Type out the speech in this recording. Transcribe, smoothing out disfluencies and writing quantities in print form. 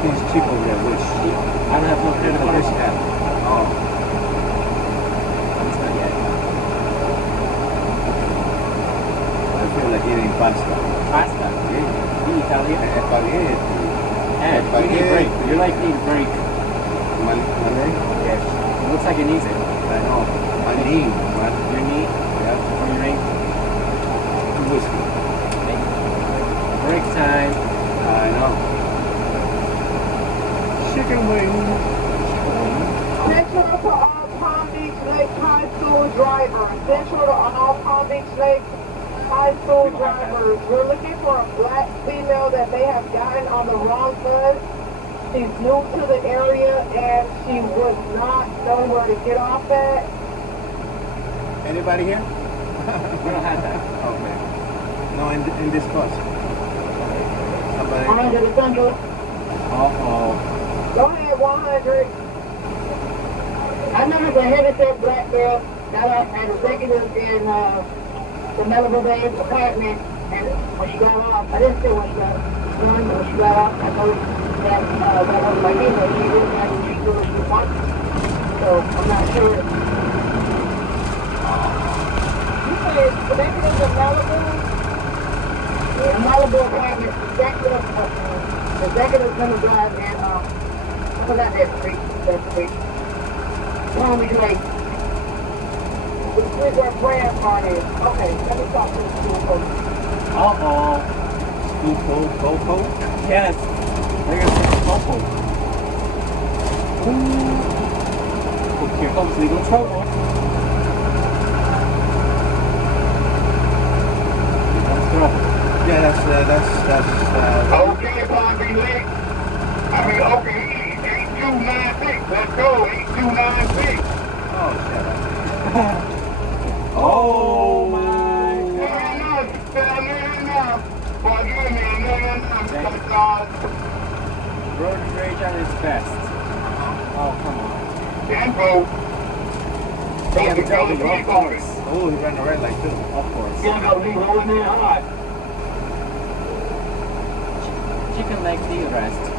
It's cheap over there, which I don't have no credit card. this app. Oh, It's not yet. I feel like eating pasta. Pasta. Yeah. In Italian. Spaghetti. And you need a break. You're like need a break. Malay? Yes. It looks like it needs it. I know. My knee, man. Your knee Yeah. or your ring. Whiskey. Break time. I know. Chicken wings. Central to all Palm Beach Lake High School drivers. Central to all Palm Beach Lake High School drivers. We're looking for a black female that they have gotten on the wrong bus. She's new to the area and she would not know where to get off at. Anybody here? We don't have that. Okay. No, in this bus. Somebody. 100 Central. Uh-oh. Go ahead, 100. I noticed a headed black girl got up at executive in the Malibu Bay apartment, and when she got off, I didn't see when she got on, but when she got off, I noticed that that was my neighbor. She didn't actually do what she wanted. So I'm not sure. You said executive in Malibu? Yeah, Malibu apartment, executive gonna drive and I forgot that street. Palm Beach Lake. The street where Brand Park is. Okay, let me talk to the school folks. Uh-oh. School Coco? Yes. They're gonna take a Coco. Ooh. Here comes legal trouble. Here comes trouble. Yeah, that's. Okay, Palm Beach Lake. Okay, 8296. Let's go, 8296. Oh, shut up. Oh my enough. Forgive me, Road rage at its best. Oh, come on. Tempo. BMW, of course. Oh, he ran a red light too. Of course. You're gonna leave over there hard. Chicken leg the rest.